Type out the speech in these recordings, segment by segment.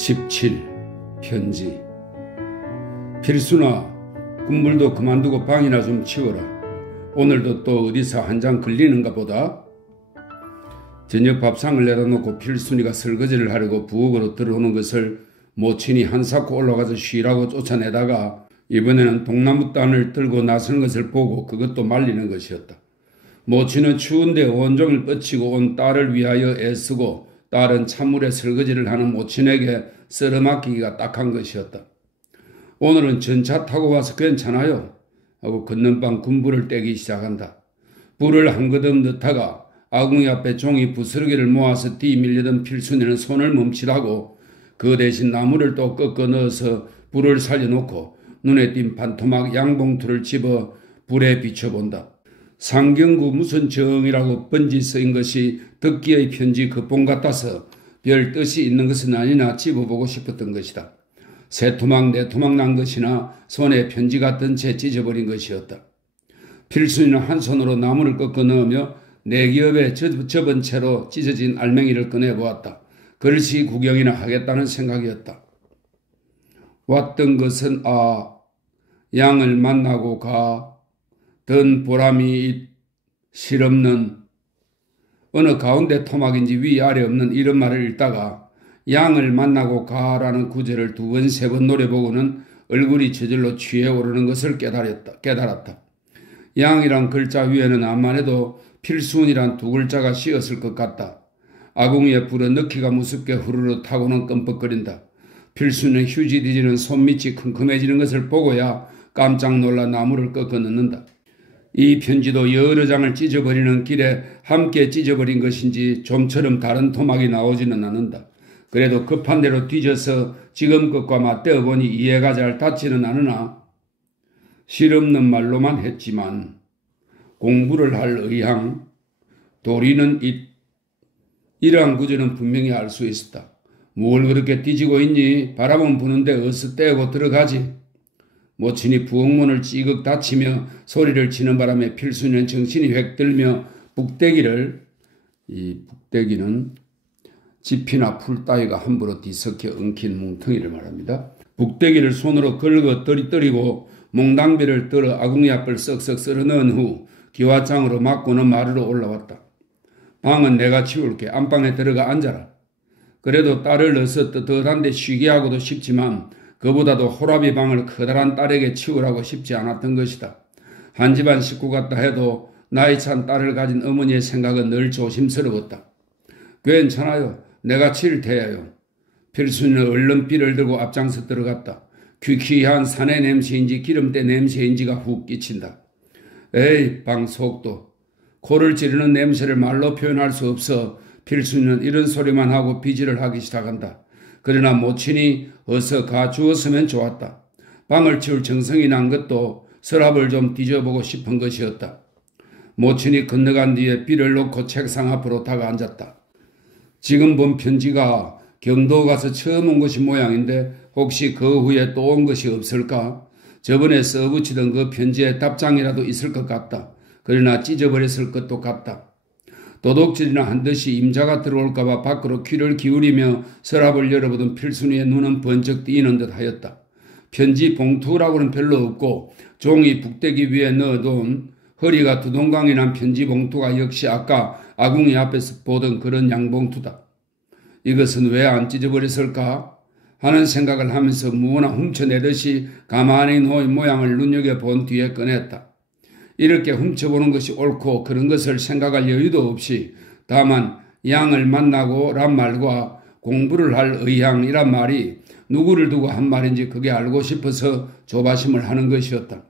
17. 편지. 필순아, 군불도 그만두고 방이나 좀 치워라. 오늘도 또 어디서 한 장 걸리는가 보다. 저녁 밥상을 내려놓고 필순이가 설거지를 하려고 부엌으로 들어오는 것을 모친이 한사코 올라가서 쉬라고 쫓아내다가 이번에는 동나무단을 들고 나서는 것을 보고 그것도 말리는 것이었다. 모친은 추운데 온종일 뻗치고 온 딸을 위하여 애쓰고 딸은 찬물에 설거지를 하는 모친에게 썰어맡기기가 딱한 것이었다. 오늘은 전차 타고 와서 괜찮아요 하고 걷는방 군불을 떼기 시작한다. 불을 한 거듭 넣다가 아궁이 앞에 종이 부스러기를 모아서 뒤밀려던 필순이는 손을 멈칫하고 그 대신 나무를 또 꺾어 넣어서 불을 살려놓고 눈에 띈 반토막 양봉투를 집어 불에 비춰본다. 상경구 무슨 정이라고 번지 쓰인 것이 덕기의 편지 급봉 같아서 별 뜻이 있는 것은 아니나 집어보고 싶었던 것이다. 세 토막 네 토막 난 것이나 손에 편지 같은 채 찢어버린 것이었다. 필순이는 한 손으로 나무를 꺾어 넣으며 내기업에 접은 채로 찢어진 알맹이를 꺼내보았다. 글씨 구경이나 하겠다는 생각이었다. 왔던 것은 양을 만나고 가 든 보람이 실없는 어느 가운데 토막인지 위아래 없는 이런 말을 읽다가 양을 만나고 가라는 구절을 두 번 세 번 노려보고는 얼굴이 저절로 취해 오르는 것을 깨달았다. 양이란 글자 위에는 암만 해도 필순이란 두 글자가 씌었을 것 같다. 아궁이에 불어 넣기가 무섭게 후루룩 타고는 끔뻑거린다. 필순은 휴지 뒤지는 손밑이 컴컴해지는 것을 보고야 깜짝 놀라 나무를 꺾어 넣는다. 이 편지도 여러 장을 찢어버리는 길에 함께 찢어버린 것인지 좀처럼 다른 토막이 나오지는 않는다. 그래도 급한 대로 뒤져서 지금 것과 맞대어 보니 이해가 잘 닿지는 않으나 실없는 말로만 했지만 공부를 할 의향, 도리는 이러한 구절은 분명히 알 수 있었다. 뭘 그렇게 뒤지고 있니? 바람은 부는데 어서 떼고 들어가지. 모친이 부엌문을 찌극 닫히며 소리를 치는 바람에 필순이는 정신이 획 들며 북대기는 지피나 풀 따위가 함부로 뒤섞여 엉킨 뭉텅이를 말합니다. 북대기를 손으로 긁어 떨이고 몽당비를 떨어 아궁이 앞을 썩썩 썰어 넣은 후 기와장으로 막고는 마루로 올라왔다. 방은 내가 치울게. 안방에 들어가 앉아라. 그래도 딸을 넣어서 떳떳한데 쉬게 하고도 싶지만 그보다도 호라비 방을 커다란 딸에게 치우라고 싶지 않았던 것이다. 한 집안 식구 같다 해도 나이 찬 딸을 가진 어머니의 생각은 늘 조심스러웠다. 괜찮아요. 내가 치울 테야요. 필순이는 얼른 삐를 들고 앞장서 들어갔다. 귀퀴한 사내 냄새인지 기름때 냄새인지가 훅 끼친다. 에이, 방 속도. 코를 찌르는 냄새를 말로 표현할 수 없어 필순이는 이런 소리만 하고 비질을 하기 시작한다. 그러나 모친이 어서 가주었으면 좋았다. 방을 치울 정성이 난 것도 서랍을 좀 뒤져보고 싶은 것이었다. 모친이 건너간 뒤에 비를 놓고 책상 앞으로 다가앉았다. 지금 본 편지가 경도 가서 처음 온 것이 모양인데 혹시 그 후에 또 온 것이 없을까? 저번에 써붙이던 그 편지에 답장이라도 있을 것 같다. 그러나 찢어버렸을 것도 같다. 도둑질이나 한 듯이 임자가 들어올까봐 밖으로 귀를 기울이며 서랍을 열어보던 필순이의 눈은 번쩍 띄는 듯 하였다. 편지 봉투라고는 별로 없고 종이 북대기 위에 넣어둔 허리가 두동강이 난 편지 봉투가 역시 아까 아궁이 앞에서 보던 그런 양봉투다. 이것은 왜 안 찢어버렸을까 하는 생각을 하면서 무엇나 훔쳐내듯이 가만히 놓인 모양을 눈여겨본 뒤에 꺼냈다. 이렇게 훔쳐보는 것이 옳고 그런 것을 생각할 여유도 없이 다만 양을 만나고 란 말과 공부를 할 의향이란 말이 누구를 두고 한 말인지 그게 알고 싶어서 조바심을 하는 것이었다.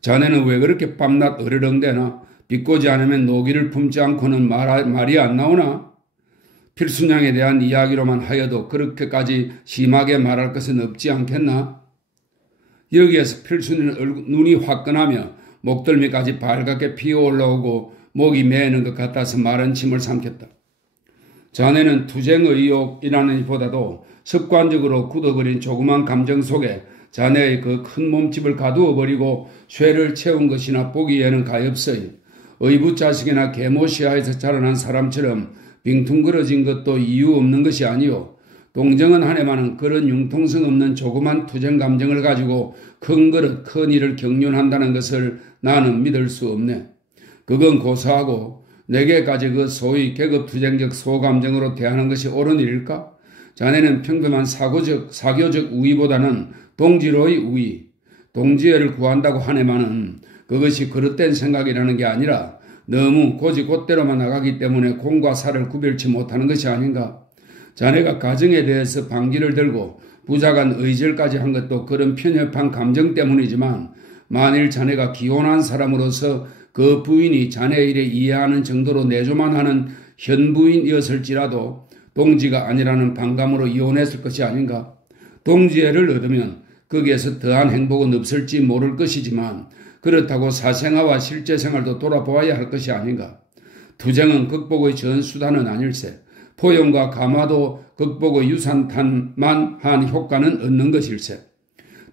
자네는 왜 그렇게 밤낮 어르렁대나? 비꼬지 않으면 노기를 품지 않고는 말이 안 나오나? 필순양에 대한 이야기로만 하여도 그렇게까지 심하게 말할 것은 없지 않겠나? 여기에서 필순이는 눈이 화끈하며 목덜미까지 발갛게 피어올라오고 목이 메이는 것 같아서 마른 침을 삼켰다. 자네는 투쟁의욕이라는 보다도 습관적으로 굳어버린 조그만 감정 속에 자네의 그 큰 몸집을 가두어 버리고 쇠를 채운 것이나 보기에는 가엾어요. 의붓자식이나 계모시아에서 자라난 사람처럼 빙퉁그러진 것도 이유 없는 것이 아니오. 동정은 하네만은 그런 융통성 없는 조그만 투쟁 감정을 가지고 큰 그릇 큰 일을 경륜한다는 것을 나는 믿을 수 없네. 그건 고사하고 내게까지 그 소위 계급투쟁적 소감정으로 대하는 것이 옳은 일일까? 자네는 평범한 사교적 우위보다는 동지로의 우위, 동지애를 구한다고 하네만은 그것이 그릇된 생각이라는 게 아니라 너무 곧대로만 나가기 때문에 공과 사를 구별치 못하는 것이 아닌가? 자네가 가정에 대해서 방지를 들고 부자간 의절까지 한 것도 그런 편협한 감정 때문이지만 만일 자네가 기혼한 사람으로서 그 부인이 자네 일에 이해하는 정도로 내조만 하는 현부인이었을지라도 동지가 아니라는 반감으로 이혼했을 것이 아닌가? 동지애를 얻으면 거기에서 더한 행복은 없을지 모를 것이지만 그렇다고 사생활과 실제생활도 돌아보아야 할 것이 아닌가? 투쟁은 극복의 전 수단은 아닐세. 포용과 감화도 극복의 유산탄만 한 효과는 얻는 것일세.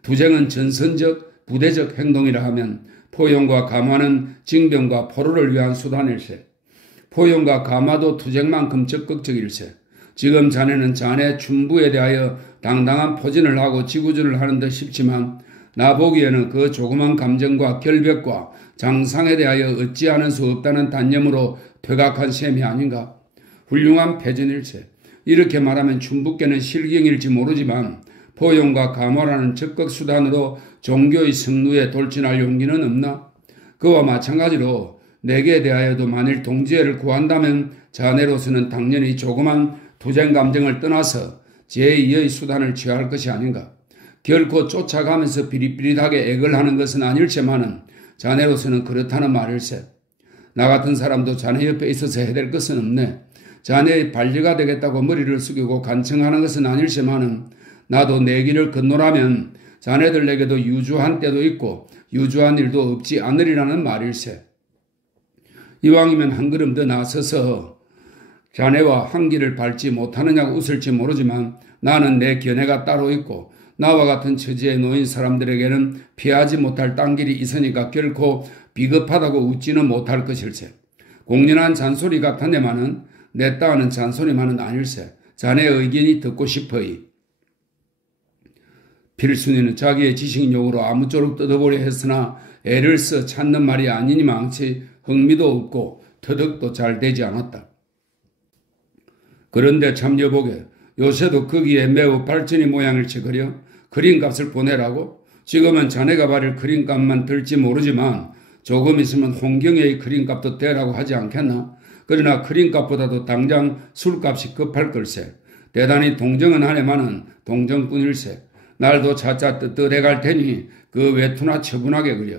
투쟁은 전선적, 부대적 행동이라 하면 포용과 감화는 징병과 포로를 위한 수단일세. 포용과 감화도 투쟁만큼 적극적일세. 지금 자네는 자네 춘부에 대하여 당당한 포진을 하고 지구주를 하는 듯 싶지만 나 보기에는 그 조그만 감정과 결벽과 장상에 대하여 어찌하는 수 없다는 단념으로 퇴각한 셈이 아닌가? 훌륭한 패전일세. 이렇게 말하면 춘부께는 실경일지 모르지만 포용과 감화라는 적극 수단으로 종교의 성루에 돌진할 용기는 없나? 그와 마찬가지로 내게 대하여도 만일 동지애를 구한다면 자네로서는 당연히 조그만 투쟁 감정을 떠나서 제2의 수단을 취할 것이 아닌가. 결코 쫓아가면서 비릿비릿하게 액을 하는 것은 아닐지만은 자네로서는 그렇다는 말일세. 나 같은 사람도 자네 옆에 있어서 해댈 것은 없네. 자네의 반려가 되겠다고 머리를 숙이고 간청하는 것은 아닐지만은 나도 내 길을 건너라면 자네들에게도 유주한 때도 있고 유주한 일도 없지 않으리라는 말일세. 이왕이면 한 걸음 더 나서서 자네와 한 길을 밟지 못하느냐고 웃을지 모르지만 나는 내 견해가 따로 있고 나와 같은 처지에 놓인 사람들에게는 피하지 못할 딴길이 있으니까 결코 비겁하다고 웃지는 못할 것일세. 공연한 잔소리 같았네마는 내 따위는 잔소리만은 아닐세. 자네의 의견이 듣고 싶어이. 필순이는 자기의 지식욕으로 아무쪼록 뜯어보려 했으나 애를 써 찾는 말이 아니니망치 흥미도 없고 터득도 잘 되지 않았다. 그런데 참 여보게 요새도 거기에 매우 발전이 모양을 치거려 그림값을 보내라고? 지금은 자네가 받을 그림값만 들지 모르지만 조금 있으면 홍경애의 그림값도 대라고 하지 않겠나? 그러나 그림값보다도 당장 술값이 급할 걸세. 대단히 동정은 하네마는 동정뿐일세. 날도 차차 떳떳해갈 테니 그 외투나 처분하게 그려.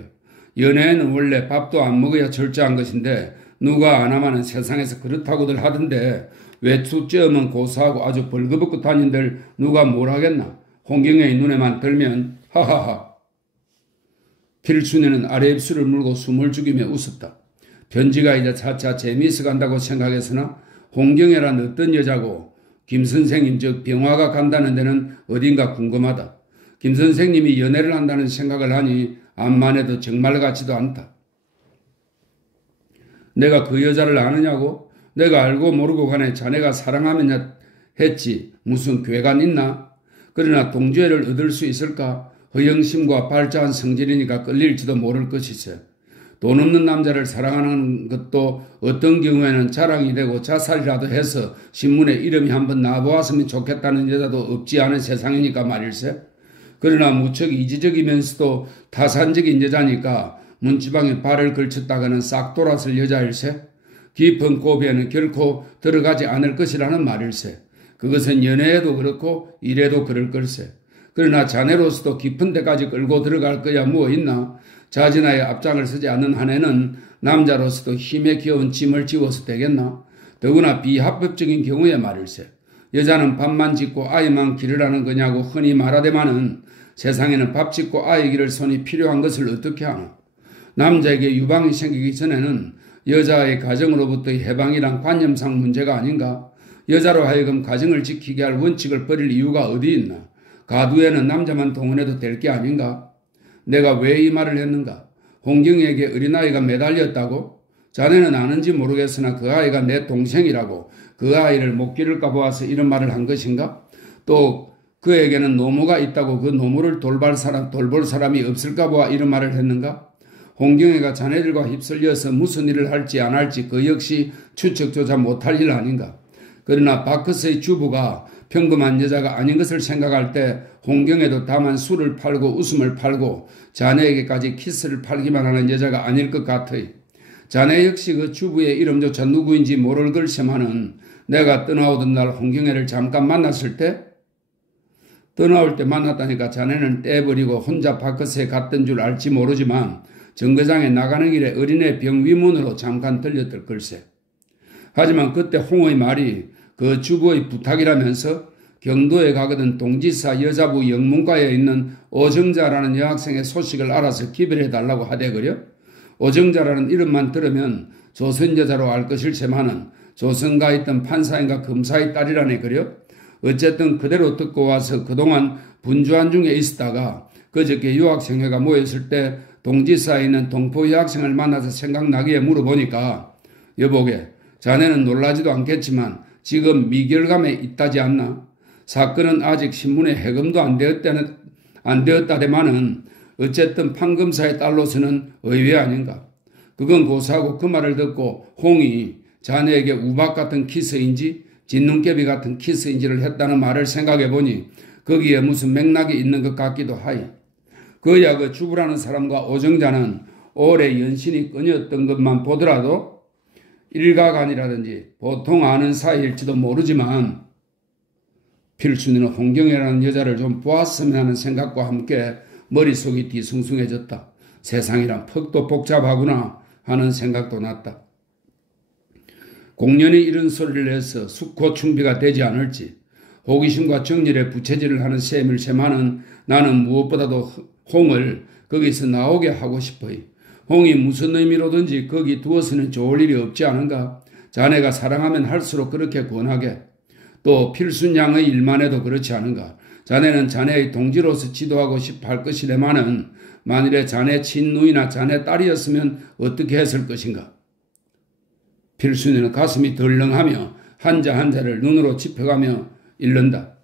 연애는 원래 밥도 안 먹어야 절제한 것인데 누가 안 하면은 세상에서 그렇다고들 하던데 외투쯤은 고사하고 아주 벌거벗고 다닌들 누가 뭘 하겠나. 홍경애의 눈에만 들면 하하하. 필순이는 아래 입술을 물고 숨을 죽이며 웃었다. 편지가 이제 차차 재미있어 간다고 생각했으나 홍경애란 어떤 여자고 김 선생님 즉 병화가 간다는 데는 어딘가 궁금하다. 김 선생님이 연애를 한다는 생각을 하니 암만 해도 정말 같지도 않다. 내가 그 여자를 아느냐고? 내가 알고 모르고 간에 자네가 사랑하면 했지 무슨 괴간 있나? 그러나 동지애를 얻을 수 있을까? 허영심과 발자한 성질이니까 끌릴지도 모를 것이세. 돈 없는 남자를 사랑하는 것도 어떤 경우에는 자랑이 되고 자살이라도 해서 신문에 이름이 한번 나와보았으면 좋겠다는 여자도 없지 않은 세상이니까 말일세. 그러나 무척 이지적이면서도 타산적인 여자니까 문지방에 발을 걸쳤다가는 싹 돌아설 여자일세. 깊은 고비에는 결코 들어가지 않을 것이라는 말일세. 그것은 연애에도 그렇고 일에도 그럴 걸세. 그러나 자네로서도 깊은 데까지 끌고 들어갈 거야 뭐 있나? 자진하에 앞장을 서지 않는 한에는 남자로서도 힘에 귀여운 짐을 지워서 되겠나? 더구나 비합법적인 경우에 말일세. 여자는 밥만 짓고 아이만 기르라는 거냐고 흔히 말하되마는 세상에는 밥 짓고 아이 기를 손이 필요한 것을 어떻게 하나? 남자에게 유방이 생기기 전에는 여자의 가정으로부터의 해방이란 관념상 문제가 아닌가? 여자로 하여금 가정을 지키게 할 원칙을 버릴 이유가 어디 있나? 가두에는 남자만 동원해도 될 게 아닌가? 내가 왜 이 말을 했는가? 홍경에게 어린아이가 매달렸다고? 자네는 아는지 모르겠으나 그 아이가 내 동생이라고 그 아이를 못 기를까 보아서 이런 말을 한 것인가? 또 그에게는 노모가 있다고 그 노모를 돌볼 사람이 없을까 보아 이런 말을 했는가? 홍경애가 자네들과 휩쓸려서 무슨 일을 할지 안 할지 그 역시 추측조차 못할 일 아닌가? 그러나 바크스의 주부가 평범한 여자가 아닌 것을 생각할 때 홍경애도 다만 술을 팔고 웃음을 팔고 자네에게까지 키스를 팔기만 하는 여자가 아닐 것 같으이. 자네 역시 그 주부의 이름조차 누구인지 모를 걸세만은 내가 떠나오던 날 홍경애를 잠깐 만났을 때 떠나올 때 만났다니까 자네는 떼버리고 혼자 바크스에 갔던 줄 알지 모르지만 정거장에 나가는 길에 어린애 병 위문으로 잠깐 들렸을 걸세. 하지만 그때 홍의 말이 그 주부의 부탁이라면서 경도에 가거든 동지사 여자부 영문과에 있는 오정자라는 여학생의 소식을 알아서 기별해달라고 하대거려. 오정자라는 이름만 들으면 조선여자로 알 것일세만은 조선가 있던 판사인가 검사의 딸이라네 그려. 어쨌든 그대로 듣고 와서 그동안 분주한 중에 있었다가 그저께 유학생회가 모였을 때 동지사에 있는 동포 여학생을 만나서 생각나기에 물어보니까 여보게 자네는 놀라지도 않겠지만 지금 미결감에 있다지 않나? 사건은 아직 신문에 해금도 안 되었다대만은 어쨌든 판검사의 딸로서는 의외 아닌가? 그건 고사하고 그 말을 듣고 홍이 자네에게 우박 같은 키스인지 진눈깨비 같은 키스인지를 했다는 말을 생각해보니 거기에 무슨 맥락이 있는 것 같기도 하이. 그야 그 주부라는 사람과 오정자는 오래 연신이 끊였던 것만 보더라도 일가간이라든지 보통 아는 사이일지도 모르지만 필순이는 홍경애라는 여자를 좀 보았으면 하는 생각과 함께 머릿속이 뒤숭숭해졌다. 세상이란 퍽도 복잡하구나 하는 생각도 났다. 공연이 이런 소리를 해서 숙고충비가 되지 않을지 호기심과 정열에 부채질을 하는 셈일세만은 나는 무엇보다도 홍을 거기서 나오게 하고 싶어요. 홍이 무슨 의미로든지 거기 두어서는 좋을 일이 없지 않은가? 자네가 사랑하면 할수록 그렇게 권하게. 또 필순양의 일만 해도 그렇지 않은가? 자네는 자네의 동지로서 지도하고 싶어 할 것이래마는 만일에 자네 친누이나 자네 딸이었으면 어떻게 했을 것인가? 필순이는 가슴이 덜렁하며 한자 한자를 눈으로 짚어가며 읽는다.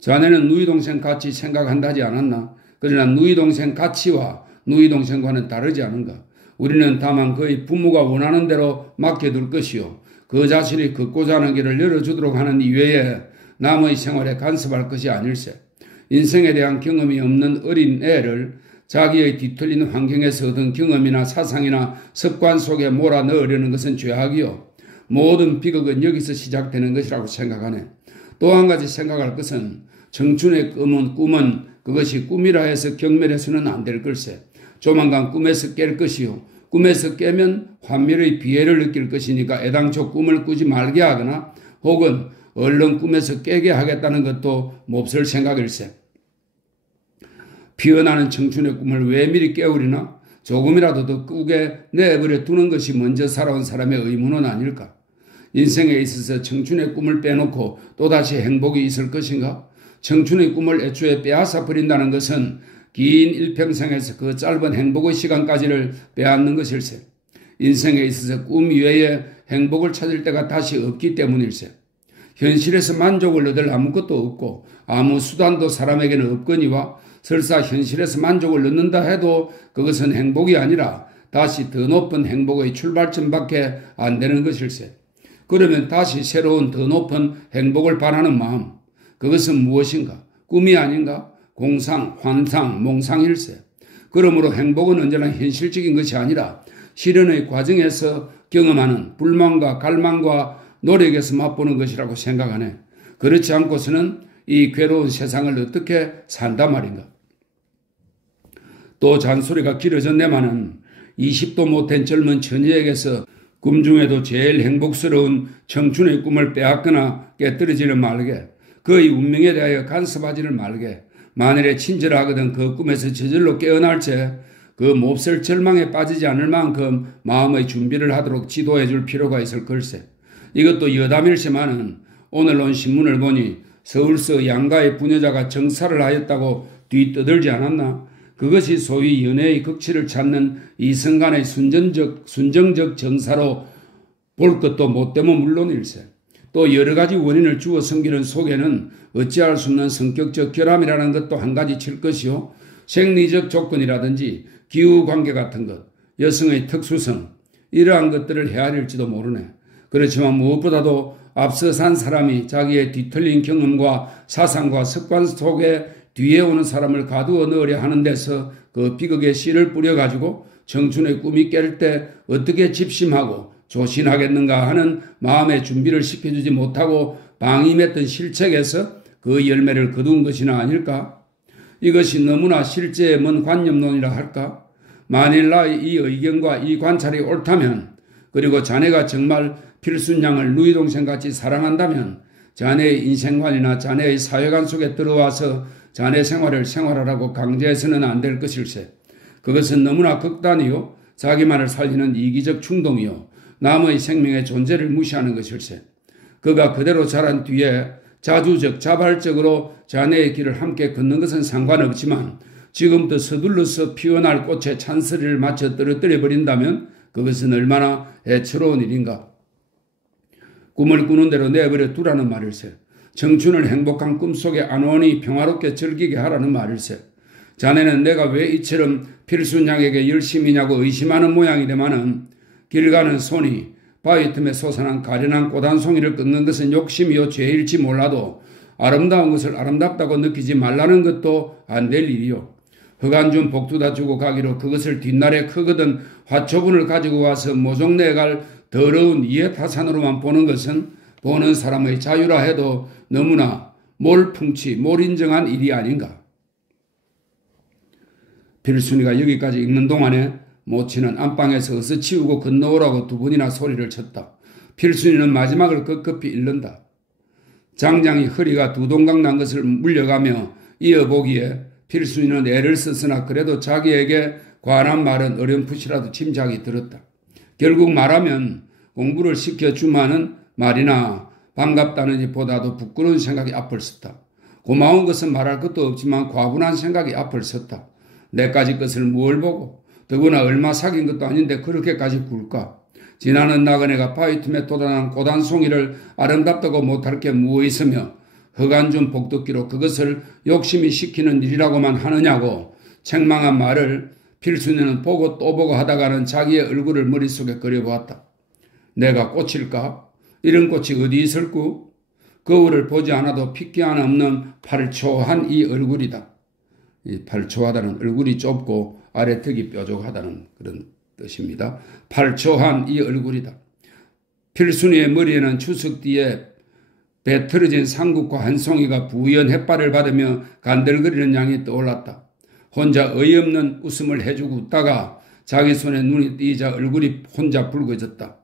자네는 누이 동생 같이 생각한다지 않았나? 그러나 누이 동생 가치와 누이 동생과는 다르지 않은가? 우리는 다만 그의 부모가 원하는 대로 맡겨둘 것이요. 그 자신이 걷고자 하는 길을 열어주도록 하는 이외에 남의 생활에 간섭할 것이 아닐세. 인생에 대한 경험이 없는 어린 애를 자기의 뒤틀린 환경에서 얻은 경험이나 사상이나 습관 속에 몰아넣으려는 것은 죄악이요. 모든 비극은 여기서 시작되는 것이라고 생각하네. 또 한 가지 생각할 것은 청춘의 꿈은 그것이 꿈이라 해서 경멸해서는 안 될 걸세. 조만간 꿈에서 깰 것이요. 꿈에서 깨면 환멸의 비애를 느낄 것이니까 애당초 꿈을 꾸지 말게 하거나 혹은 얼른 꿈에서 깨게 하겠다는 것도 몹쓸 생각일세. 피어나는 청춘의 꿈을 왜 미리 깨우리나? 조금이라도 더 꾸게 내버려 두는 것이 먼저 살아온 사람의 의무는 아닐까? 인생에 있어서 청춘의 꿈을 빼놓고 또다시 행복이 있을 것인가? 청춘의 꿈을 애초에 빼앗아 버린다는 것은 긴 일평생에서 그 짧은 행복의 시간까지를 빼앗는 것일세. 인생에 있어서 꿈 외에 행복을 찾을 때가 다시 없기 때문일세. 현실에서 만족을 얻을 아무것도 없고 아무 수단도 사람에게는 없거니와 설사 현실에서 만족을 얻는다 해도 그것은 행복이 아니라 다시 더 높은 행복의 출발점밖에 안 되는 것일세. 그러면 다시 새로운 더 높은 행복을 바라는 마음, 그것은 무엇인가? 꿈이 아닌가? 공상, 환상, 몽상일세. 그러므로 행복은 언제나 현실적인 것이 아니라 실현의 과정에서 경험하는 불만과 갈망과 노력에서 맛보는 것이라고 생각하네. 그렇지 않고서는 이 괴로운 세상을 어떻게 산단 말인가? 또 잔소리가 길어졌네마는 20도 못된 젊은 처녀에게서 꿈 중에도 제일 행복스러운 청춘의 꿈을 빼앗거나 깨뜨리지를 말게. 그의 운명에 대하여 간섭하지를 말게. 만일에 친절하거든 그 꿈에서 저절로 깨어날 채 그 몹쓸 절망에 빠지지 않을 만큼 마음의 준비를 하도록 지도해 줄 필요가 있을 걸세. 이것도 여담일세만은 오늘 온 신문을 보니 서울서 양가의 부녀자가 정사를 하였다고 뒤떠들지 않았나? 그것이 소위 연애의 극치를 찾는 이성간의 순정적 정사로 볼 것도 못되면 물론일세. 또 여러 가지 원인을 주어 섬기는 속에는 어찌할 수 없는 성격적 결함이라는 것도 한 가지 칠 것이요. 생리적 조건이라든지 기후관계 같은 것, 여성의 특수성, 이러한 것들을 헤아릴지도 모르네. 그렇지만 무엇보다도 앞서 산 사람이 자기의 뒤틀린 경험과 사상과 습관 속에 뒤에 오는 사람을 가두어 넣으려 하는 데서 그 비극의 씨를 뿌려가지고 청춘의 꿈이 깰 때 어떻게 집심하고 조신하겠는가 하는 마음의 준비를 시켜주지 못하고 방임했던 실책에서 그 열매를 거둔 것이나 아닐까? 이것이 너무나 실제에 먼 관념론이라 할까? 만일 나의 이 의견과 이 관찰이 옳다면, 그리고 자네가 정말 필순양을 누이 동생같이 사랑한다면 자네의 인생관이나 자네의 사회관 속에 들어와서 자네 생활을 생활하라고 강제해서는 안 될 것일세. 그것은 너무나 극단이요, 자기만을 살리는 이기적 충동이요, 남의 생명의 존재를 무시하는 것일세. 그가 그대로 자란 뒤에 자주적, 자발적으로 자네의 길을 함께 걷는 것은 상관없지만 지금부터 서둘러서 피어날 꽃에 찬스를 맞춰 떨어뜨려 버린다면 그것은 얼마나 애처로운 일인가. 꿈을 꾸는 대로 내버려 두라는 말일세. 청춘을 행복한 꿈속에 안온히 평화롭게 즐기게 하라는 말일세. 자네는 내가 왜 이처럼 필순양에게 열심이냐고 의심하는 모양이되마는 길 가는 손이 바위 틈에 솟아난 가련한 꽃 한 송이를 끊는 것은 욕심이요 죄일지 몰라도 아름다운 것을 아름답다고 느끼지 말라는 것도 안 될 일이요. 흑안준 복두다 주고 가기로 그것을 뒷날에 크거든 화초분을 가지고 와서 모종내갈 더러운 이해타산으로만 보는 것은 보는 사람의 자유라 해도 너무나 몰풍치, 몰인정한 일이 아닌가. 필순이가 여기까지 읽는 동안에 모친은 안방에서 어서 치우고 건너오라고 두 번이나 소리를 쳤다. 필순이는 마지막을 급급히 읽는다. 장장이 허리가 두 동강 난 것을 물려가며 이어보기에 필순이는 애를 썼으나 그래도 자기에게 관한 말은 어렴풋이라도 짐작이 들었다. 결국 말하면 공부를 시켜주마는 말이나 반갑다는 보다도 부끄러운 생각이 앞을 섰다. 고마운 것은 말할 것도 없지만 과분한 생각이 앞을 섰다. 내까지 것을 뭘 보고, 더구나 얼마 사귄 것도 아닌데 그렇게까지 굴까? 지나는 나그네가 바위 틈에 돋아난 꽃 한 송이를 아름답다고 못할 게 무엇 있으며 흑안준 복도기로 그것을 욕심이 시키는 일이라고만 하느냐고 책망한 말을 필순이는 보고 또 보고 하다가는 자기의 얼굴을 머릿속에 그려보았다. 내가 꽃일까? 이런 꽃이 어디 있을꼬? 거울을 보지 않아도 핏기 하나 없는 팔초한 이 얼굴이다. 이 팔초하다는 얼굴이 좁고 아래턱이 뾰족하다는 그런 뜻입니다. 팔초한 이 얼굴이다. 필순이의 머리에는 추석 뒤에 배 틀어진 상국과 한 송이가 부연 햇발을 받으며 간들거리는 양이 떠올랐다. 혼자 어이없는 웃음을 해주고 웃다가 자기 손에 눈이 띄자 얼굴이 혼자 붉어졌다.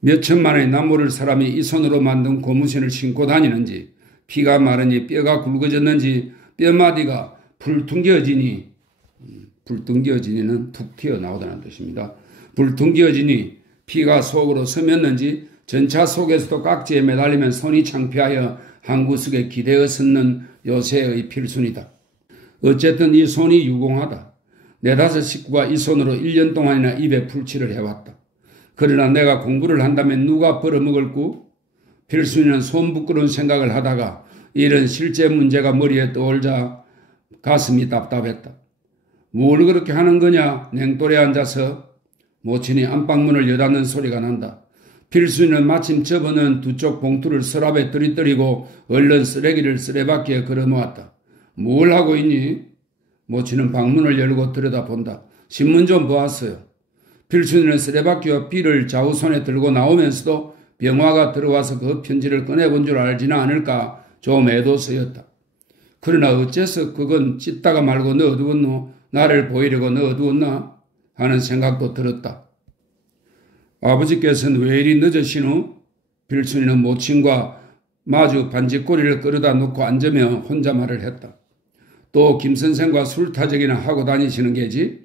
몇 천만의 나무를 사람이 이 손으로 만든 고무신을 신고 다니는지, 피가 마르니 뼈가 굵어졌는지 뼈마디가 불퉁겨지니, 불퉁겨지니는 툭 튀어나오다는 뜻입니다. 불퉁겨지니 피가 속으로 스쳤는지 전차 속에서도 깍지에 매달리면 손이 창피하여 한 구석에 기대어 섰는 요새의 필순이다. 어쨌든 이 손이 유공하다. 네다섯 식구가 이 손으로 1년 동안이나 입에 풀칠을 해왔다. 그러나 내가 공부를 한다면 누가 벌어먹을꼬? 필순이는 손 부끄러운 생각을 하다가 이런 실제 문제가 머리에 떠올자 가슴이 답답했다. 뭘 그렇게 하는 거냐? 냉돌에 앉아서 모친이 안방문을 여닫는 소리가 난다. 필순이는 마침 접어놓은 두 쪽 봉투를 서랍에 들이뜨리고 얼른 쓰레기를 쓰레받기에 걸어놓았다. 뭘 하고 있니? 모친은 방문을 열고 들여다본다. 신문 좀 보았어요. 필순이는 쓰레받기와 비를 좌우손에 들고 나오면서도 병화가 들어와서 그 편지를 꺼내본 줄 알지는 않을까 좀 애도서였다. 그러나 어째서 그건 찢다가 말고 넣어두었노? 나를 보이려고 넣어두었나? 하는 생각도 들었다. 아버지께서는 왜 이리 늦으시노? 필순이는 모친과 마주 반지꼬리를 끌어다 놓고 앉으며 혼자 말을 했다. 또 김선생과 술타적이나 하고 다니시는 게지?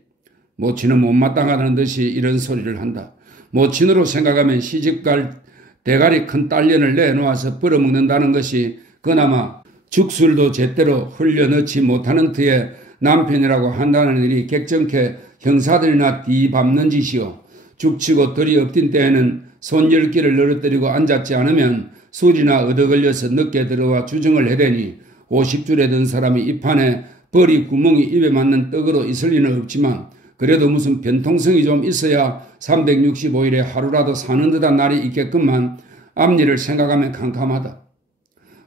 모친은 못마땅하다는 듯이 이런 소리를 한다. 모친으로 생각하면 시집갈 대가리 큰 딸년을 내놓아서 벌어먹는다는 것이 그나마 죽술도 제대로 흘려넣지 못하는 터에 남편이라고 한다는 일이 객정케 형사들이나 뒤밟는 짓이요. 죽치고 들이 엎딘 때에는 손 10개를 늘어뜨리고 앉았지 않으면 술이나 얻어걸려서 늦게 들어와 주정을 해대니 50줄에 든 사람이 이 판에 벌이 구멍이 입에 맞는 떡으로 있을 리는 없지만 그래도 무슨 변통성이 좀 있어야 365일에 하루라도 사는 듯한 날이 있겠건만 앞일을 생각하면 캄캄하다.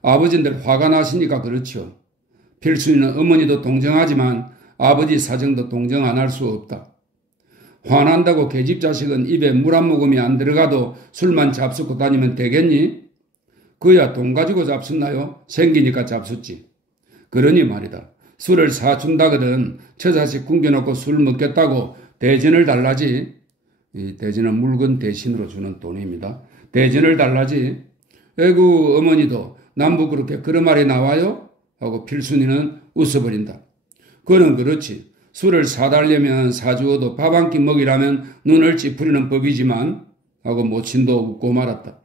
아버지들 화가 나시니까 그렇지요. 필순이는 어머니도 동정하지만 아버지 사정도 동정 안 할 수 없다. 화난다고 계집 자식은 입에 물 한 모금이 안 들어가도 술만 잡수고 다니면 되겠니? 그야 돈 가지고 잡숫나요? 생기니까 잡숫지. 그러니 말이다. 술을 사준다거든 저 자식 굶겨놓고 술 먹겠다고 대전을 달라지. 이 대전은 물건 대신으로 주는 돈입니다. 대전을 달라지. 에구 어머니도 남부 그렇게 그런 말이 나와요? 하고 필순이는 웃어버린다. 그는 그렇지. 술을 사달려면 사주어도 밥 한 끼 먹이라면 눈을 찌푸리는 법이지만 하고 모친도 웃고 말았다.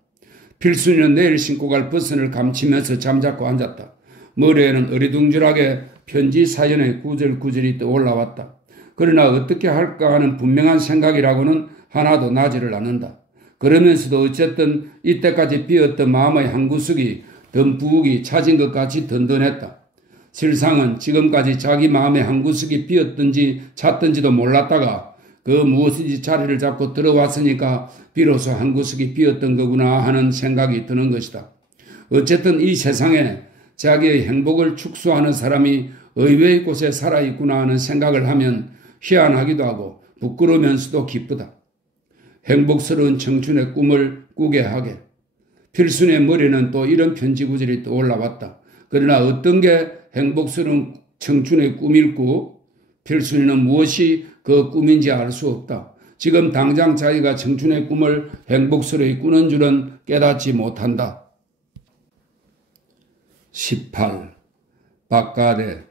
필순이는 내일 신고 갈 버선을 감치면서 잠자코 앉았다. 머리에는 어리둥절하게 편지 사연의 구절구절이 떠올라왔다. 그러나 어떻게 할까 하는 분명한 생각이라고는 하나도 나지를 않는다. 그러면서도 어쨌든 이때까지 비었던 마음의 한 구석이 덤부욱이 차진 것 같이 든든했다. 실상은 지금까지 자기 마음의 한 구석이 비었든지 찼든지도 몰랐다가 그 무엇인지 자리를 잡고 들어왔으니까 비로소 한 구석이 비었던 거구나 하는 생각이 드는 것이다. 어쨌든 이 세상에 자기의 행복을 축소하는 사람이 의외의 곳에 살아있구나 하는 생각을 하면 희한하기도 하고 부끄러우면서도 기쁘다. 행복스러운 청춘의 꿈을 꾸게 하게. 필순의 머리는 또 이런 편지 구절이 떠올라왔다. 그러나 어떤 게 행복스러운 청춘의 꿈일고 필순이는 무엇이 그 꿈인지 알 수 없다. 지금 당장 자기가 청춘의 꿈을 행복스러이 꾸는 줄은 깨닫지 못한다. 18. 바깥에.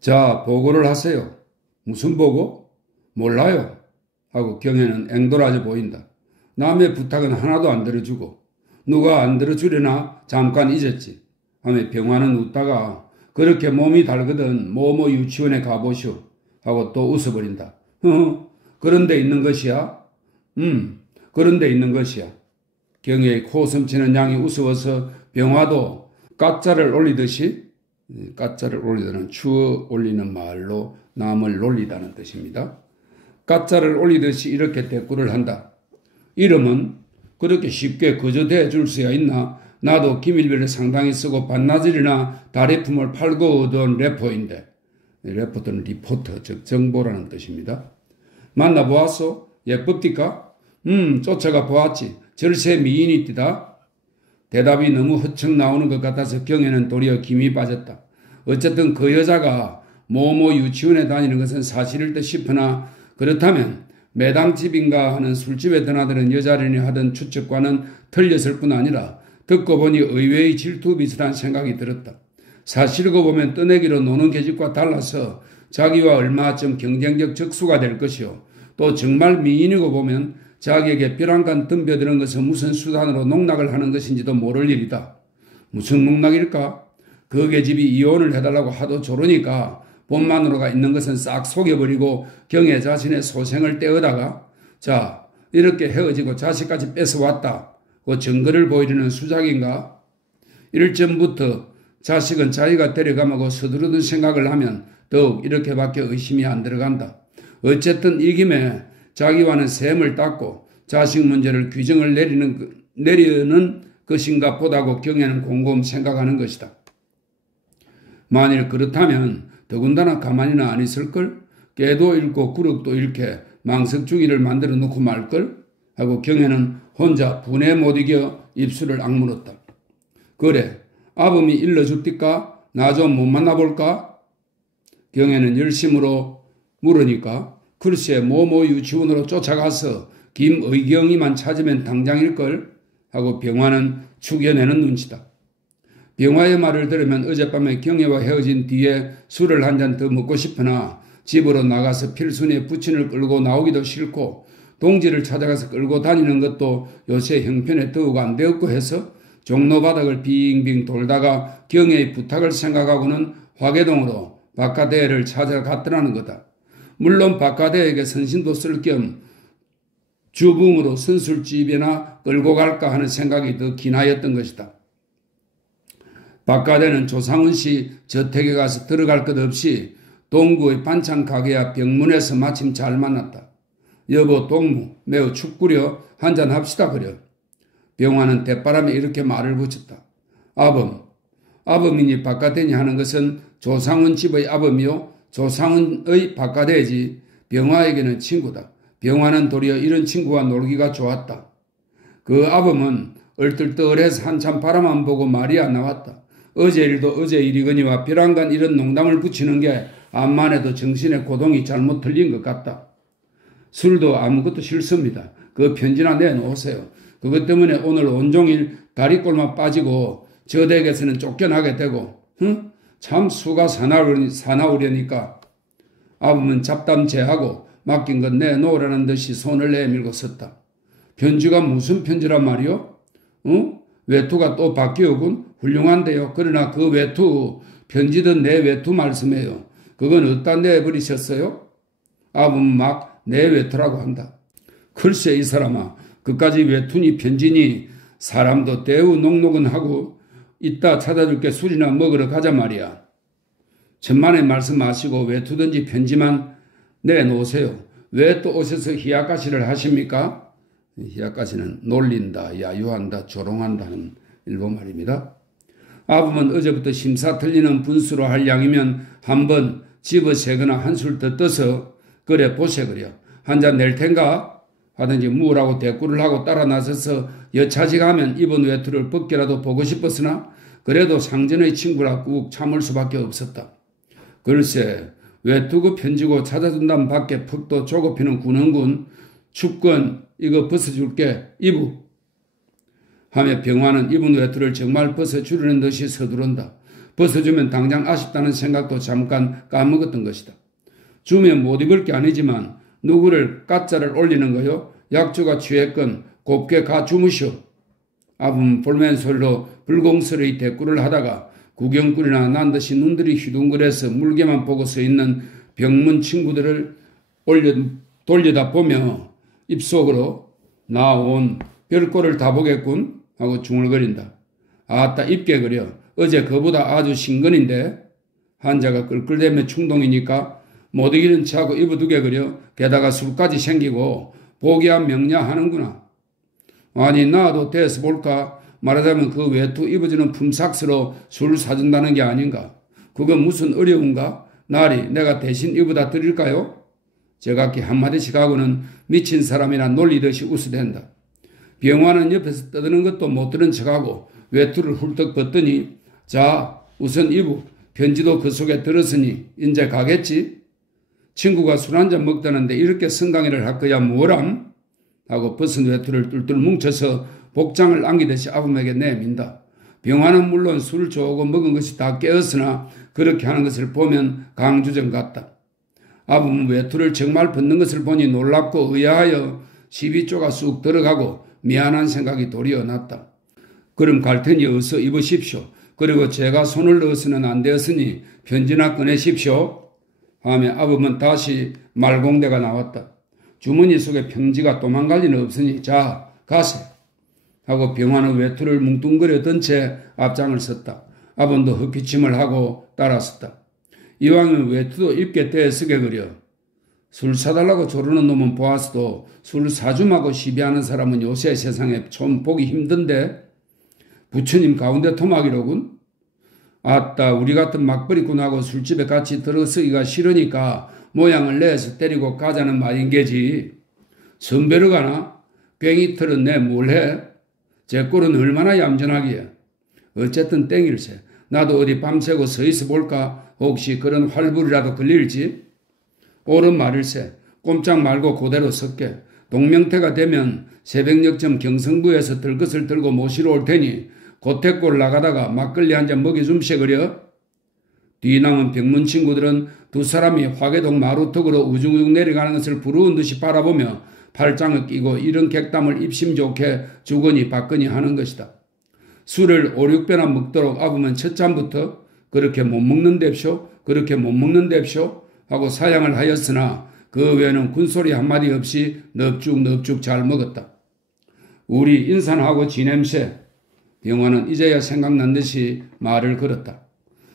자, 보고를 하세요. 무슨 보고? 몰라요. 하고 경혜는 앵돌아져 보인다. 남의 부탁은 하나도 안 들어주고 누가 안 들어주려나 잠깐 잊었지. 하며 병화는 웃다가 그렇게 몸이 달거든 뭐뭐 유치원에 가보시오. 하고 또 웃어버린다. 그런 데 있는 것이야? 그런 데 있는 것이야. 경혜의 코 섬치는 양이 우스워서 병화도 까짜를 올리듯이 까짜를 올리다는 추어 올리는 말로 남을 놀리다는 뜻입니다. 까짜를 올리듯이 이렇게 대꾸를 한다. 이름은 그렇게 쉽게 거저대 줄 수야 있나? 나도 기밀비를 상당히 쓰고 반나절이나 다리품을 팔고 얻은 래퍼인데 래퍼들은 리포터 즉 정보라는 뜻입니다. 만나보았소? 예쁩디까? 쫓아가 보았지. 절세 미인이띠다. 대답이 너무 허청 나오는 것 같아서 경혜는 도리어 김이 빠졌다. 어쨌든 그 여자가 뭐뭐 유치원에 다니는 것은 사실일 듯 싶으나 그렇다면 매당집인가 하는 술집에 드나드는 여자련이 하던 추측과는 틀렸을 뿐 아니라 듣고 보니 의외의 질투 비슷한 생각이 들었다. 사실고 보면 떠내기로 노는 계집과 달라서 자기와 얼마쯤 경쟁적 적수가 될 것이요. 또 정말 미인이고 보면 자기에게 뼈 한 간 덤벼드는 것은 무슨 수단으로 농락을 하는 것인지도 모를 일이다. 무슨 농락일까? 그 계집이 이혼을 해달라고 하도 조르니까 본마누라가 있는 것은 싹 속여버리고 경혜 자신의 소생을 떼어다가 자 이렇게 헤어지고 자식까지 뺏어왔다. 그 증거를 보이려는 수작인가? 이럴 전부터 자식은 자기가 데려가마고 서두르던 생각을 하면 더욱 이렇게밖에 의심이 안 들어간다. 어쨌든 이 김에 자기와는 셈을 닦고 자식 문제를 규정을 내리는 것인가 보다고 경혜는 곰곰 생각하는 것이다. 만일 그렇다면 더군다나 가만히는 안 있을걸? 깨도 잃고 구력도 잃게 망석주기를 만들어 놓고 말걸? 하고 경혜는 혼자 분에 못 이겨 입술을 악물었다. 그래, 아범이 일러줍디까? 나 좀 못 만나볼까? 경혜는 열심으로 물으니까 글쎄 뭐뭐 유치원으로 쫓아가서 김의경이만 찾으면 당장일걸? 하고 병화는 축여내는 눈치다. 병화의 말을 들으면 어젯밤에 경혜와 헤어진 뒤에 술을 한 잔 더 먹고 싶으나 집으로 나가서 필순이의 부친을 끌고 나오기도 싫고 동지를 찾아가서 끌고 다니는 것도 요새 형편에 더욱 안 되었고 해서 종로 바닥을 빙빙 돌다가 경혜의 부탁을 생각하고는 화계동으로 박하대를 찾아갔더라는 거다. 물론 박하대에게 선신도 쓸 겸 주붕으로 선술집이나 끌고 갈까 하는 생각이 더 기나였던 것이다. 바깥에는 조상훈 씨 저택에 가서 들어갈 것 없이 동구의 반찬 가게와 병문에서 마침 잘 만났다. 여보 동무 매우 춥구려 한잔 합시다 그려. 병화는 대바람에 이렇게 말을 붙였다. 아범이니 바깥에니 하는 것은 조상훈 집의 아범이요 조상훈의 바깥에지 병화에게는 친구다. 병화는 도리어 이런 친구와 놀기가 좋았다. 그 아범은 얼떨떨해서 한참 바라만 보고 말이 안 나왔다. 어제 일도 어제 일이거니와 벼랑간 이런 농담을 붙이는 게 암만 해도 정신의 고동이 잘못 틀린 것 같다. 술도 아무것도 싫습니다. 그 편지나 내놓으세요. 그것 때문에 오늘 온종일 다리꼴만 빠지고 저 댁에서는 쫓겨나게 되고 참 수가 사나우려니까. 아범은 잡담제하고 맡긴 것 내놓으라는 듯이 손을 내밀고 섰다. 편지가 무슨 편지란 말이요? 외투가 또 바뀌어군. 훌륭한데요. 그러나 그 외투 편지든 내 외투 말씀해요. 그건 어디다 내버리셨어요? 아범은 막 내 외투라고 한다. 글쎄 이 사람아 그까지 외투니 편지니 사람도 대우 녹록은 하고 이따 찾아줄게 술이나 먹으러 가자 말이야. 천만의 말씀 마시고 외투든지 편지만 내놓으세요. 왜 또 오셔서 히야카시를 하십니까? 히야카시는 놀린다, 야유한다, 조롱한다는 일본 말입니다. 아범은 어제부터 심사 틀리는 분수로 할 양이면 한번 집어세거나 한술 더 떠서 그래 보세 그려. 한잔 낼 텐가? 하든지 무라고 대꾸를 하고 따라 나서서 여차지가면 입은 외투를 벗겨라도 보고 싶었으나 그래도 상전의 친구라 꾹 참을 수밖에 없었다. 글쎄 외투 그 편지고 찾아준다면 밖에 푹도 조급히는 구는군. 춥건 이거 벗어줄게 이부. 하며 병화는 입은 외투를 정말 벗어주려는 듯이 서두른다. 벗어주면 당장 아쉽다는 생각도 잠깐 까먹었던 것이다. 주면 못 입을 게 아니지만 누구를 가짜를 올리는 거요? 약주가 취했건 곱게 가 주무시오. 아범은 볼멘 소리로 불공스러이 대꾸를 하다가 구경꾼이나 난 듯이 눈들이 휘둥그레서 물개만 보고 서 있는 병문 친구들을 돌려다 보며 입속으로 나온 별꼴을 다 보겠군 하고 중얼거린다. 아따 입게 그려. 어제 그보다 아주 신건인데. 한자가 끌끌대며 충동이니까 못 이기는 체하고 입어두게 그려. 게다가 술까지 생기고 보기야 명냐 하는구나. 아니 나도 대서 볼까. 말하자면 그 외투 입어주는 품삯으로 술 사준다는 게 아닌가. 그건 무슨 어려운가. 날이 내가 대신 입어다 드릴까요? 제각기 한마디씩 하고는 미친 사람이나 놀리듯이 웃어댄다. 병화는 옆에서 떠드는 것도 못 들은 척하고 외투를 훌떡 벗더니 자 우선 이부 편지도 그 속에 들었으니 이제 가겠지. 친구가 술 한잔 먹다는데 이렇게 성강의를 할 거야 뭐람? 하고 벗은 외투를 뚫뚫 뭉쳐서 복장을 안기듯이 아범에게 내민다. 병화는 물론 술 조금 먹은 것이 다 깨었으나 그렇게 하는 것을 보면 강주정 같다. 아범은 외투를 정말 벗는 것을 보니 놀랍고 의아하여 시비조가 쑥 들어가고 미안한 생각이 도리어 났다. 그럼 갈 테니 어서 입으십시오. 그리고 제가 손을 넣어서는 안 되었으니 편지나 꺼내십시오. 하며 아범은 다시 말공대가 나왔다. 주머니 속에 편지가 도망갈 리는 없으니 자 가세. 하고 병화는 외투를 뭉뚱그려 든 채 앞장을 섰다. 아범도 헛기침을 하고 따라섰다. 이왕이면 외투도 입게 떼어 쓰게 그려. 술 사달라고 조르는 놈은 보았어도 술 사줌하고 시비하는 사람은 요새 세상에 좀 보기 힘든데 부처님 가운데 토막이로군. 아따 우리 같은 막버리꾼하고 술집에 같이 들어서기가 싫으니까 모양을 내서 때리고 가자는 말인 게지. 선배로 가나? 괭이 털은 내 뭘 해? 제 꼴은 얼마나 얌전하기야. 어쨌든 땡일세. 나도 어디 밤새고 서있어 볼까? 혹시 그런 활불이라도 걸릴지? 옳은 말일세. 꼼짝 말고 그대로 섰게. 동명태가 되면 새벽녘쯤 경성부에서 들것을 들고 모시러 올 테니 고택골 나가다가 막걸리 한 잔 먹여줌세 그려. 뒤 남은 병문 친구들은 두 사람이 화계동 마루턱으로 우중우중 내려가는 것을 부러운 듯이 바라보며 팔짱을 끼고 이런 객담을 입심 좋게 주거니 받거니 하는 것이다. 술을 5, 6배나 먹도록 아부면 첫 잔부터 그렇게 못 먹는 뎁쇼 그렇게 못 먹는 뎁쇼 하고 사양을 하였으나 그 외에는 군소리 한마디 없이 넙죽 잘 먹었다. 우리 인사하고 지냄새. 병화는 이제야 생각난 듯이 말을 걸었다.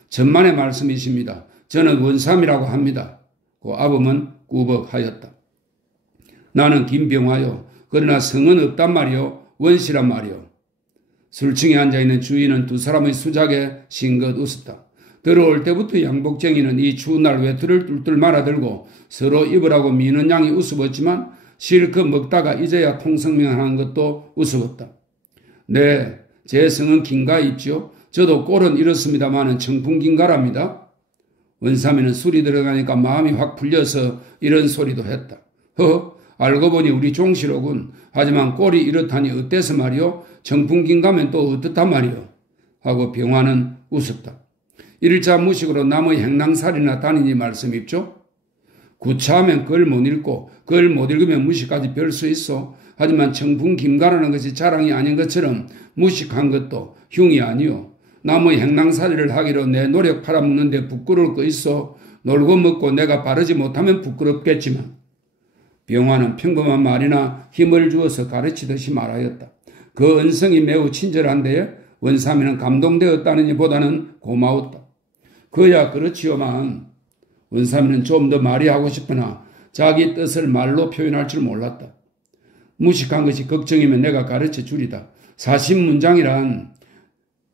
천만의 말씀이십니다. 저는 원삼이라고 합니다. 그 아범은 꾸벅하였다. 나는 김병화요. 그러나 성은 없단 말이요. 원시란 말이요. 술층에 앉아있는 주인은 두 사람의 수작에 싱긋 웃었다. 들어올 때부터 양복쟁이는 이 추운 날 외투를 뚫뚫 말아들고 서로 입으라고 미는 양이 우습었지만 실컷 먹다가 이제야 통성명하는 것도 우습었다. 네, 제 성은 긴가 있지요. 저도 꼴은 이렇습니다마는 청풍긴가랍니다. 원삼이는 술이 들어가니까 마음이 확 풀려서 이런 소리도 했다. 알고 보니 우리 종시로군. 하지만 꼴이 이렇다니 어때서 말이오? 청풍긴가면 또 어떻단 말이오? 하고 병화는 웃었다. 일자 무식으로 남의 행랑살이나 다니니 말씀입죠? 구차하면 그걸 못 읽고 그걸 못 읽으면 무식까지 별 수 있어. 하지만 청풍김가라는 것이 자랑이 아닌 것처럼 무식한 것도 흉이 아니오. 남의 행랑살이를 하기로 내 노력 팔아먹는데 부끄러울 거 있어. 놀고 먹고 내가 바르지 못하면 부끄럽겠지만. 병화는 평범한 말이나 힘을 주어서 가르치듯이 말하였다. 그 언성이 매우 친절한데 원삼이는 감동되었다느니 보다는 고마웠다. 그야 그렇지요만 원삼이는 좀 더 말이 하고 싶으나 자기 뜻을 말로 표현할 줄 몰랐다. 무식한 것이 걱정이면 내가 가르쳐 주리다. 사신문장이란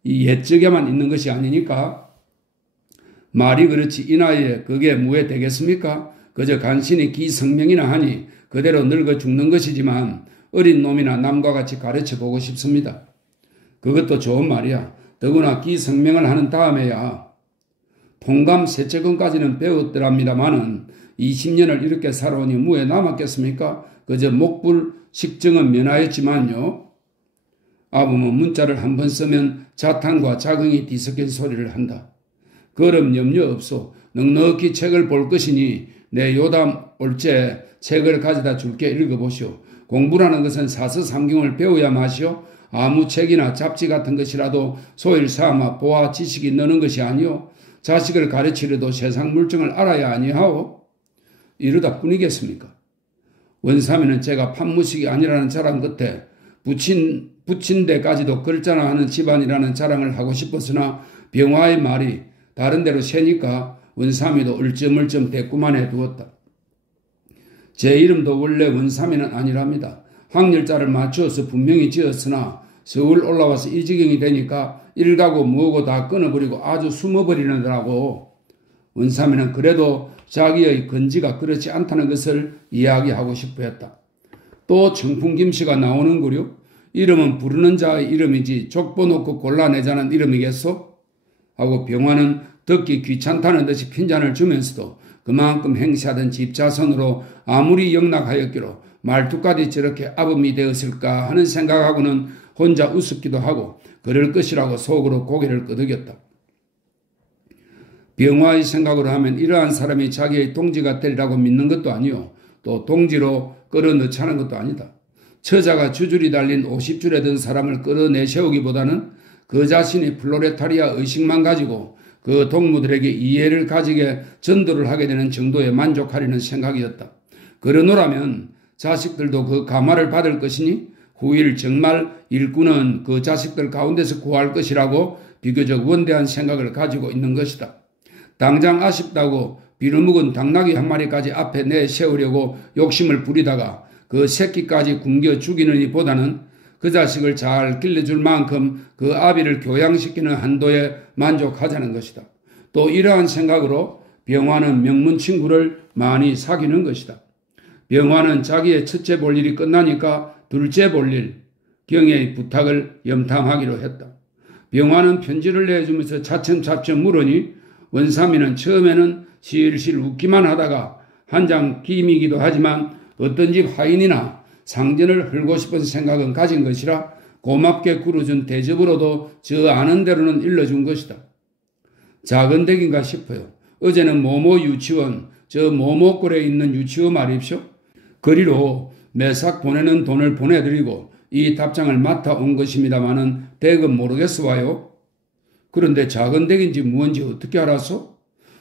이 옛적에만 있는 것이 아니니까 말이 그렇지 이 나이에 그게 무에 되겠습니까? 그저 간신히 기성명이나 하니 그대로 늙어 죽는 것이지만 어린 놈이나 남과 같이 가르쳐 보고 싶습니다. 그것도 좋은 말이야. 더구나 기성명을 하는 다음에야 통감 세체근까지는 배웠더랍니다마는 20년을 이렇게 살아오니 무에 남았겠습니까? 그저 목불 식증은 면하였지만요. 아범은 문자를 한 번 쓰면 자탄과 자긍이 뒤섞인 소리를 한다. 그럼 염려 없소. 넉넉히 책을 볼 것이니 내 요담 올제 책을 가져다 줄게 읽어보시오. 공부라는 것은 사서삼경을 배워야 마시오. 아무 책이나 잡지 같은 것이라도 소일 삼아 보아 지식이 느는 것이 아니오. 자식을 가르치려도 세상 물정을 알아야 아니하오. 이러다 뿐이겠습니까? 원삼이는 제가 판무식이 아니라는 자랑 끝에 붙인 데까지도 글자나 하는 집안이라는 자랑을 하고 싶었으나 병화의 말이 다른 데로 새니까 원삼이도 얼점얼점 대꾸만 해두었다. 제 이름도 원래 원삼이는 아니랍니다. 확률자를 맞추어서 분명히 지었으나 서울 올라와서 이 지경이 되니까 일가고 뭐고 다 끊어버리고 아주 숨어버리느라고. 원삼이는 그래도 자기의 건지가 그렇지 않다는 것을 이야기하고 싶어 했다. 또 청풍김씨가 나오는구려. 이름은 부르는 자의 이름이지 족보 놓고 골라내자는 이름이겠소? 하고 병화는 듣기 귀찮다는 듯이 핀잔을 주면서도 그만큼 행세하던 집자선으로 아무리 영락하였기로 말투까지 저렇게 아범이 되었을까 하는 생각하고는 혼자 우습기도 하고 그럴 것이라고 속으로 고개를 끄덕였다. 병화의 생각으로 하면 이러한 사람이 자기의 동지가 되리라고 믿는 것도 아니요. 또 동지로 끌어넣자는 것도 아니다. 처자가 주줄이 달린 50줄에 든 사람을 끌어내세우기보다는 그 자신이 플로레타리아 의식만 가지고 그 동무들에게 이해를 가지게 전도를 하게 되는 정도에 만족하려는 생각이었다. 그러노라면 자식들도 그 감화를 받을 것이니 후일 정말 일꾼은 그 자식들 가운데서 구할 것이라고 비교적 원대한 생각을 가지고 있는 것이다. 당장 아쉽다고 비누묵은 당나귀 한 마리까지 앞에 내세우려고 욕심을 부리다가 그 새끼까지 굶겨 죽이느니 보다는 그 자식을 잘 길러줄 만큼 그 아비를 교양시키는 한도에 만족하자는 것이다. 또 이러한 생각으로 병화는 명문 친구를 많이 사귀는 것이다. 병화는 자기의 첫째 볼 일이 끝나니까 둘째 볼 일, 경의 부탁을 염탐하기로 했다. 병화는 편지를 내주면서 차츰차츰 물으니 원삼이는 처음에는 실실 웃기만 하다가 한 장 기미이기도 하지만 어떤 집 하인이나 상전을 헐고 싶은 생각은 가진 것이라 고맙게 굴어준 대접으로도 저 아는 대로는 일러준 것이다. 작은 댁인가 싶어요. 어제는 모모 유치원, 저 모모골에 있는 유치원 말입시오. 그리로 매삭 보내는 돈을 보내드리고 이 답장을 맡아온 것입니다마는 댁은 모르겠어와요. 그런데 작은 댁인지 무언지 어떻게 알았소?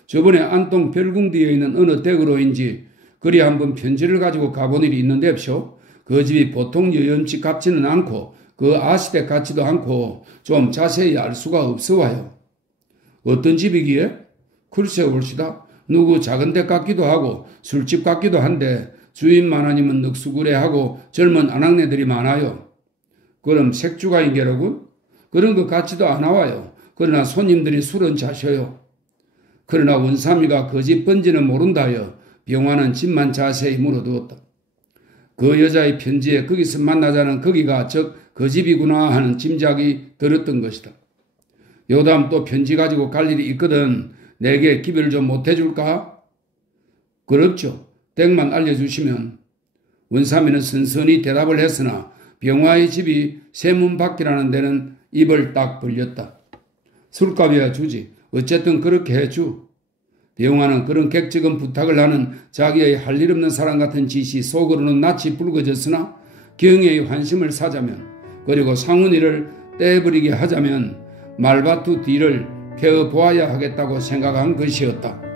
저번에 안동 별궁 뒤에 있는 어느 댁으로인지 그리 한번 편지를 가지고 가본 일이 있는데쇼. 그 집이 보통 여염집 같지는 않고 그 아시댁 같지도 않고 좀 자세히 알 수가 없어와요. 어떤 집이기에? 글쎄 옳시다. 누구 작은 데 같기도 하고 술집 같기도 한데 주인만 아니면 늑수구레하고 젊은 아낙네들이 많아요. 그럼 색주가인게로군? 그런 것 같지도 않아와요. 그러나 손님들이 술은 자셔요. 그러나 원삼이가 그 집 번지는 모른다여 병화는 집만 자세히 물어두었다. 그 여자의 편지에 거기서 만나자는 거기가 즉 그 집이구나 하는 짐작이 들었던 것이다. 요담 또 편지 가지고 갈 일이 있거든 내게 기별을 좀 못해줄까? 그렇죠. 댁만 알려주시면. 원삼이는 선선히 대답을 했으나 병화의 집이 세문 밖이라는 데는 입을 딱 벌렸다. 술값이야 주지. 어쨌든 그렇게 해주. 병화는 그런 객적은 부탁을 하는 자기의 할 일 없는 사람 같은 짓이 속으로는 낯이 붉어졌으나 경애의 환심을 사자면 그리고 상훈이를 떼버리게 하자면 말바투 뒤를 베어보아야 하겠다고 생각한 것이었다.